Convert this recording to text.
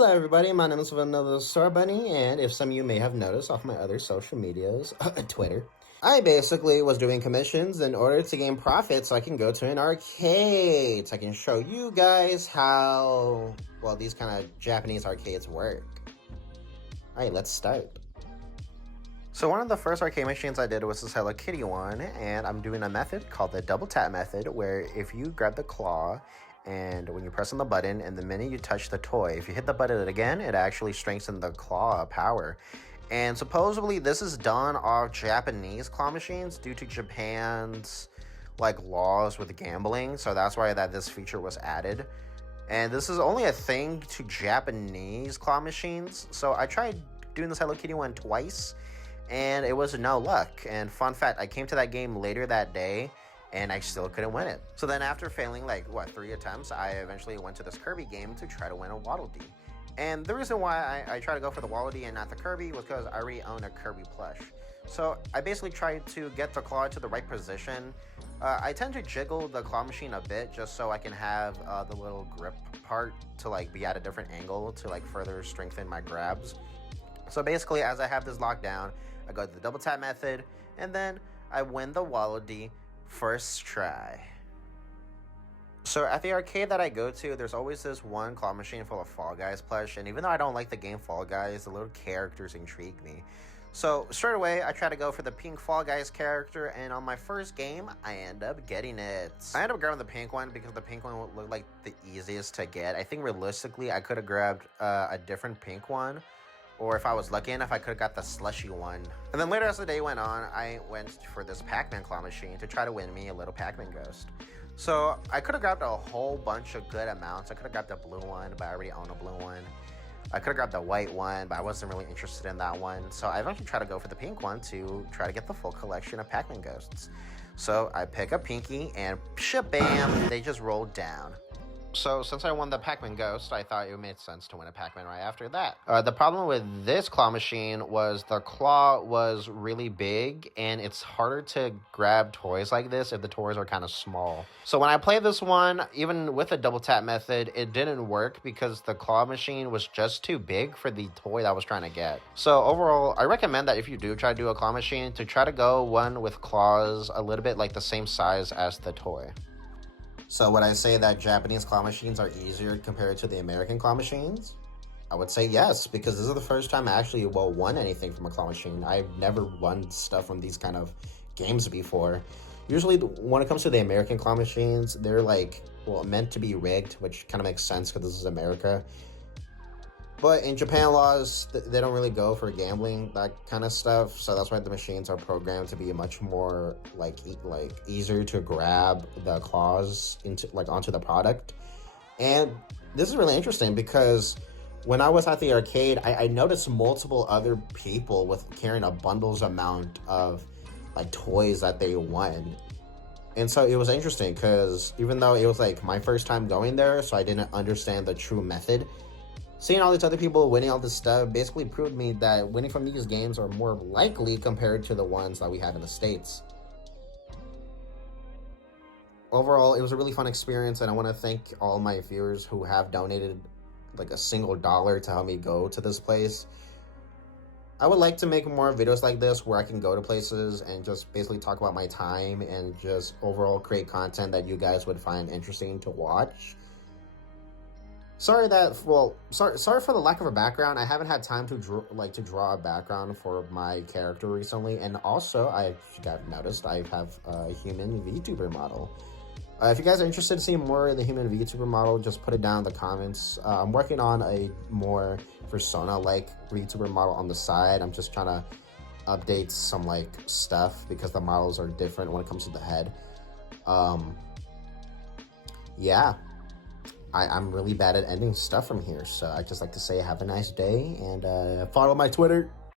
Hello, everybody. My name is Vanilla Star Bunny, and if some of you may have noticed off my other social medias, Twitter, I basically was doing commissions in order to gain profit so I can go to an arcade. So I can show you guys how, well, these kind of Japanese arcades work. Alright, let's start. So one of the first arcade machines I did was this Hello Kitty one, and I'm doing a method called the double tap method, where if you grab the claw, and when you press on the button, and the minute you touch the toy, if you hit the button again, it actually strengthens the claw power. And supposedly this is done off Japanese claw machines due to Japan's laws with gambling, so that's why this feature was added. And this is only a thing to Japanese claw machines, so I tried doing this Hello Kitty one twice, and it was no luck. And fun fact, I came to that game later that day, and I still couldn't win it. So then after failing 3 attempts, I eventually went to this Kirby game to try to win a Waddle Dee. And the reason why I tried to go for the Waddle Dee and not the Kirby was because I already own a Kirby plush. So I basically tried to get the claw to the right position. I tend to jiggle the claw machine a bit just so I can have the little grip part to be at a different angle to further strengthen my grabs. So basically, as I have this locked down, I go to the double tap method, and then I win the Waddle Dee first try. So at the arcade that I go to, there's always this one claw machine full of Fall Guys plush, and even though I don't like the game Fall Guys, the little characters intrigue me. So straight away, I try to go for the pink Fall Guys character, and on my first game, I end up getting it. I end up grabbing the pink one because the pink one would look like the easiest to get. I think realistically, I could have grabbed a different pink one, or if I was lucky enough, I could have got the slushy one. And then later as the day went on, I went for this Pac-Man claw machine to try to win me a little Pac-Man ghost. So I could have grabbed a whole bunch of good amounts. I could have grabbed the blue one, but I already own a blue one. I could have grabbed the white one, but I wasn't really interested in that one. So I eventually tried to go for the pink one to try to get the full collection of Pac-Man ghosts. So I pick up Pinky, and shabam, they just rolled down. So since I won the Pac-Man Ghost, I thought it made sense to win a Pac-Man right after that. The problem with this claw machine was the claw was really big, and it's harder to grab toys like this if the toys are kind of small. So when I played this one, even with a double tap method, it didn't work because the claw machine was just too big for the toy that I was trying to get. So overall, I recommend that if you do try to do a claw machine, to try to go one with claws a little bit the same size as the toy. So would I say that Japanese claw machines are easier compared to the American claw machines? I would say yes, because this is the first time I actually won anything from a claw machine. I've never won stuff from these kind of games before. Usually when it comes to the American claw machines, they're meant to be rigged, which kind of makes sense because this is America. But in Japan laws, they don't really go for gambling, that kind of stuff. So that's why the machines are programmed to be much more easier to grab the claws into onto the product. And this is really interesting because when I was at the arcade, I noticed multiple other people with carrying a bundles amount of toys that they won. And so it was interesting because even though it was my first time going there, so I didn't understand the true method, seeing all these other people winning all this stuff basically proved me that winning from these games are more likely compared to the ones that we have in the States. Overall, it was a really fun experience, and I want to thank all my viewers who have donated a single dollar to help me go to this place. I would like to make more videos like this where I can go to places and just basically talk about my time and just overall create content that you guys would find interesting to watch. Sorry for the lack of a background. I haven't had time to draw a background for my character recently, and also I got noticed I have a human Vtuber model. If you guys are interested in seeing more of the human Vtuber model, just put it down in the comments. I'm working on a more persona-like Vtuber model on the side. I'm just trying to update some stuff because the models are different when it comes to the head. Yeah. I'm really bad at ending stuff from here, so I just like to say have a nice day, and follow my Twitter.